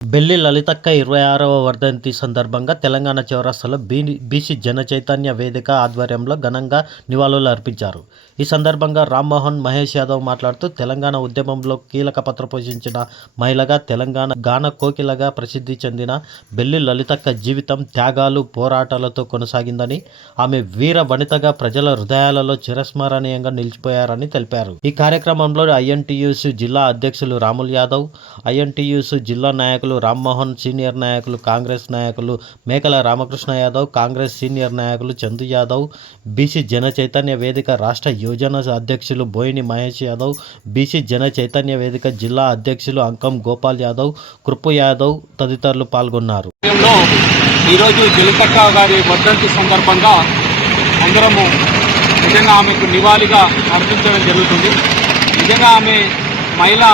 Belly లలితక్క 26వ వర్ధంతి సందర్భంగా తెలంగాణ చౌరస్తాలో బీసీ జనచైతన్య వేదిక ఆధ్వర్యంలో ఘనంగా నివాళులు అర్పించారు. ఈ సందర్భంగా రామ్మోహన్ మహేష్ యాదవ్ మాట్లాడుతూ తెలంగాణ ఉద్యమంలో కీలక పాత్ర పోషించిన మహిళగా, తెలంగాణ గాన కోకిలగా ప్రసిద్ధి చెందిన బెల్లి లలితక్క జీవితం త్యాగాలు, పోరాటాలతో కొనసాగిందని, ఆమె వీర వనితగా ప్రజల హృదయాలలో చిరస్మరణీయంగా నిలిచిపోయారని తెలిపారు. ఈ కార్యక్రమంలో ఐఎన్టీయూసీ జిల్లా అధ్యక్షులు రాములు యాదవ్, ఐఎన్టీయూసీ జిల్లా నాయకులు రామ్మోహన్, సీనియర్ నాయకులు కాంగ్రెస్ నాయకులు మేకల రామకృష్ణ యాదవ్, కాంగ్రెస్ సీనియర్ నాయకులు చందు యాదవ్, బీసీ జన చైతన్య వేదిక రాష్ట్ర యువజన అధ్యక్షులు బోయిని మహేష్ యాదవ్, బీసీ జన చైతన్య వేదిక జిల్లా అధ్యక్షులు అంకం గోపాల్ యాదవ్, కృప్పు యాదవ్ తదితరులు పాల్గొన్నారు. ఈరోజు లలితక్క గారి వర్ధంతి సందర్భంగా అందరము నిజంగా ఆమెకు నివాళిగా అర్పించడం జరుగుతుంది. నిజంగా ఆమె మహిళ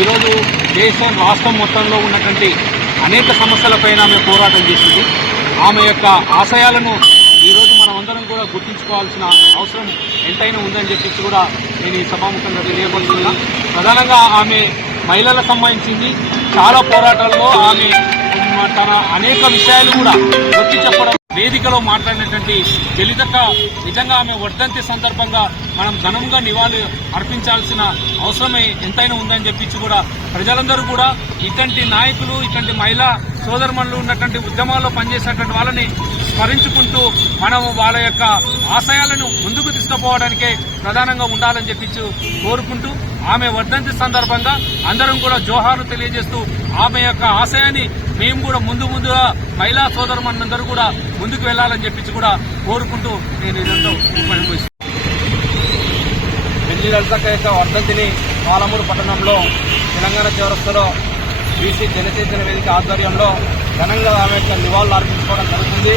ఈరోజు దేశం రాష్ట్రం మొత్తంలో ఉన్నటువంటి అనేక సమస్యలపైన ఆమె పోరాటం చేసింది. ఆమె యొక్క ఆశయాలను ఈరోజు మనం అందరం కూడా గుర్తించుకోవాల్సిన అవసరం ఎంతైనా ఉందని చెప్పేసి కూడా నేను ఈ సభాముఖంగా తెలియబడుతున్నా. ప్రధానంగా ఆమె మహిళలకు సంబంధించింది చాలా పోరాటాల్లో ఆమె తన అనేక విషయాలు కూడా వచ్చి చెప్పడం, వేదికలో మాట్లాడినటువంటి లలితక్క నిజంగా ఆమె వర్ధంతి సందర్భంగా మనం ఘనంగా నివాళి అర్పించాల్సిన అవసరమే ఎంతైనా ఉందని చెప్పించి కూడా ప్రజలందరూ కూడా ఇటువంటి నాయకులు, ఇటువంటి మహిళా సోదరుమణులు ఉన్నటువంటి ఉద్యమాల్లో పనిచేసినటువంటి వాళ్ళని స్మరించుకుంటూ మనం వాళ్ళ యొక్క ఆశయాలను ముందుకు తీసుకుపోవడానికే ప్రధానంగా ఉండాలని చెప్పించి కోరుకుంటూ ఆమె వర్ధంతి సందర్భంగా అందరం కూడా జోహార్లు తెలియజేస్తూ ఆమె యొక్క ఆశయాన్ని మేము కూడా ముందుగా మహిళా సోదరుమణులందరూ కూడా ముందుకు వెళ్లాలని చెప్పించి కూడా కోరుకుంటూ నేను ఇదంతా ఉపయోగిస్తాను. బెల్లి లలితక్క యొక్క వర్ధంతిని పాలమూరు పట్టణంలో తెలంగాణ చౌరస్తాలో బీసీ జనచైతన్య వేదిక ఆధ్వర్యంలో ఘనంగా ఆమె యొక్క నివాళులు అర్పించుకోవడం జరుగుతుంది.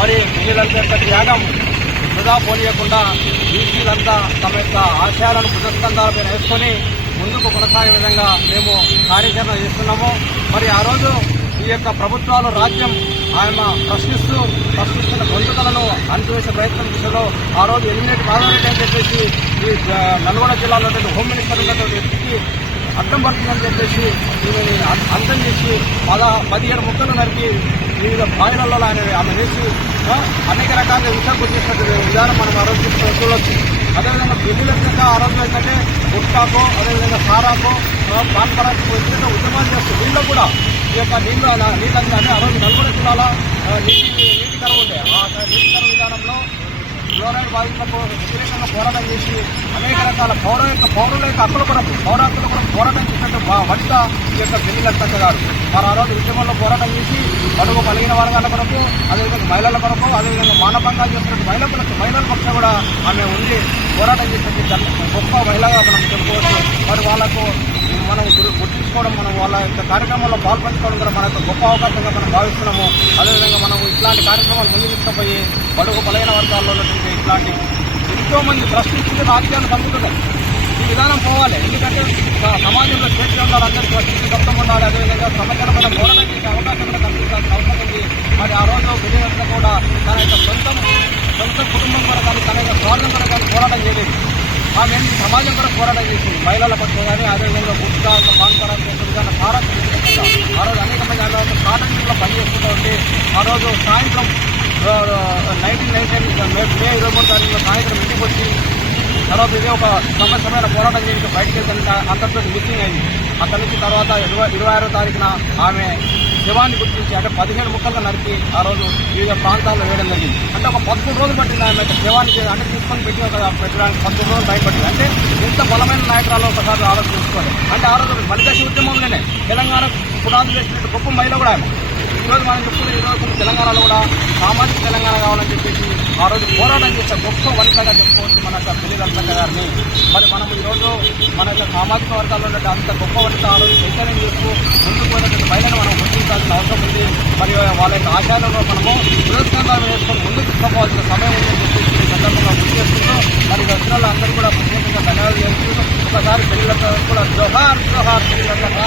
మరి బెల్లి లలిత యొక్క త్యాగం వృధా పోనీయకుండా బీసీలంతా తమ యొక్క ఆశయాలను భుజస్కంధాలపై వేసుకొని ముందుకు కొనసాగే విధంగా మేము కార్యాచరణ చేస్తున్నాము. మరి ఆ రోజు ఈ యొక్క ప్రభుత్వాలు రాజ్యం ఆయన ప్రశ్నిస్తున్న గొంతుకలను అణచివేసే ప్రయత్నం దిశలో ఆ రోజు ఎలిమినేట్ కావాలని చెప్పేసి ఈ నల్గొండ జిల్లాలో హోమ్ మినిస్టర్ ఉన్నటువంటి వ్యక్తికి అడ్డం పడుతుందని చెప్పేసి దీనిని అంతం చేసి 17 ముక్కలు నరికి వివిధ బాయిలలో ఆమె వేసి అనేక రకాలుగా విషయాలు చేసినటువంటి విధానం మనం ఆ రోజు చూడవచ్చు. అదేవిధంగా బెల్లి లలితక్క ఆ రోజు ఏంటంటే గుట్కాకో, అదేవిధంగా సారాకో, పాన్ పరాకు వ్యక్తిగత ఉద్యమాలు చేస్తూ వీళ్ళు కూడా ఈ యొక్క నీళ్ళన్నీ అంటే ఆ రోజు నల్గొండ జిల్లాలో నీటి కరువు ఉండే ఆ నీటి కరువు విధానంలో ఫ్లోరైడ్ బాధితులకు వ్యతిరేకంగా పోరాటం చేసి అనేక రకాల పౌరుల యొక్క హక్కుల కొరకు పౌరాకుల కొరకు పోరాటం చేసినట్టు వనిత ఈ యొక్క బెల్లి లలితక్క గారు మరి ఆ రోజు ఉద్యమంలో పోరాటం చేసి బడుగు కలిగిన వర్గాల కొరకు, అదేవిధంగా మహిళల కొరకు, అదేవిధంగా మానభంగాలు చేస్తున్న మహిళల పక్షం కూడా ఆమె ఉండి పోరాటం చేసినట్టు గొప్ప మహిళగా మనం చెప్పుకోవచ్చు. మరి వాళ్ళకు మనం గుర్తించుకోవడం, మనం వాళ్ళ యొక్క కార్యక్రమాల్లో పాల్పంచుకోవడం కూడా మన యొక్క గొప్ప అవకాశంగా మనం భావిస్తున్నాము. అదేవిధంగా మనం ఇట్లాంటి కార్యక్రమాలు ముందు తీసుకుపోయి బడుగు బలైన వర్గాల్లో ఉన్నటువంటి ఇట్లాంటి ఎంతో మంది ప్రశ్నించుకునే రాజకీయాలు కలుగుతున్నాయి. ఈ విధానం పోవాలి. ఎందుకంటే సమాజంలో స్వేచ్ఛ ఉండాలి, అందరికీ ప్రశ్నించడం ఉండాలి. అదేవిధంగా సమగ్రమైన పోరాటం చేసే అవకాశం కూడా కల్పించాల్సిన అవసరం ఉంది. మరి ఆ రోజు విజయవంతం కూడా తన యొక్క సొంత కుటుంబం కూడా కానీ తన యొక్క స్వార్థం కూడా కానీ పోరాటం చేయలేదు. ఆమె సమాజం కూడా పోరాటం చేసింది. మహిళల పట్ల కానీ అదేవిధంగా గుట్కా పాన్పరాకు భారత్ ఆ రోజు అనేక మంది కాటన్లో పనిచేస్తూ ఉంటే ఆ రోజు సాయంత్రం 1990 మే 23 తారీఖులో సాయంత్రం ఇంటికి వచ్చి తర్వాత ఇదే ఒక సమస్యమైన పోరాటం చేసి బయటకు వెళ్తే అంతర్గత మిస్సింగ్ అయింది. అక్కడి నుంచి తర్వాత 26వ తారీఖున ఆమె శవాన్ని గుర్తించి అంటే 17 ముక్కలుగా నరికి ఆ రోజు వివిధ ప్రాంతాల్లో వేయడం జరిగింది. అంటే ఒక 13 రోజులు పట్టింది ఆమె శవానికి అంటే తీసుకొని పెట్టడానికి 13 రోజులు బయటపడింది. అంటే ఎంత బలమైన నాయకురాలు ఒకసారి ఆలోచన చేసుకోవాలి. అంటే ఆ రోజు మలిదశ ఉద్యమంలోనే తెలంగాణ పునాదులు వేసినట్టు గొప్ప మహిళ కూడా ఆమె. ఈరోజు మనం చెప్పుకున్న ఈరోజు తెలంగాణలో కూడా సామాజిక తెలంగాణ కావాలని చెప్పేసి ఆ రోజు పోరాటం చేసే గొప్ప వనితగా చెప్పుకోవచ్చు మన యొక్క బెల్లి లలితక్క గారిని. మరి మనం ఈరోజు మన యొక్క సామాజిక వర్గాల్లో ఉన్నట్టు అంత గొప్ప వనిత ఆ రోజు చైతన్యం చేస్తూ ముందుకు పోయినటువంటి మహిళను మనం గుర్తించాల్సిన అవసరం ఉంది. మరి వాళ్ళ యొక్క ఆశయాలను మనము పురస్కారాలు వేసుకొని ముందుకు తీసుకోవాల్సిన సమయం ఉందని చెప్పేసి సందర్భంగా గుర్తు చేస్తుంటూ మరి వచ్చిన వాళ్ళందరూ కూడా ప్రత్యేకంగా ధన్యవాదాలు చేస్తూ ఒకసారి బెల్లి లలితక్క కూడా జోహార్ జోహార్ బెల్లి లలితక్క.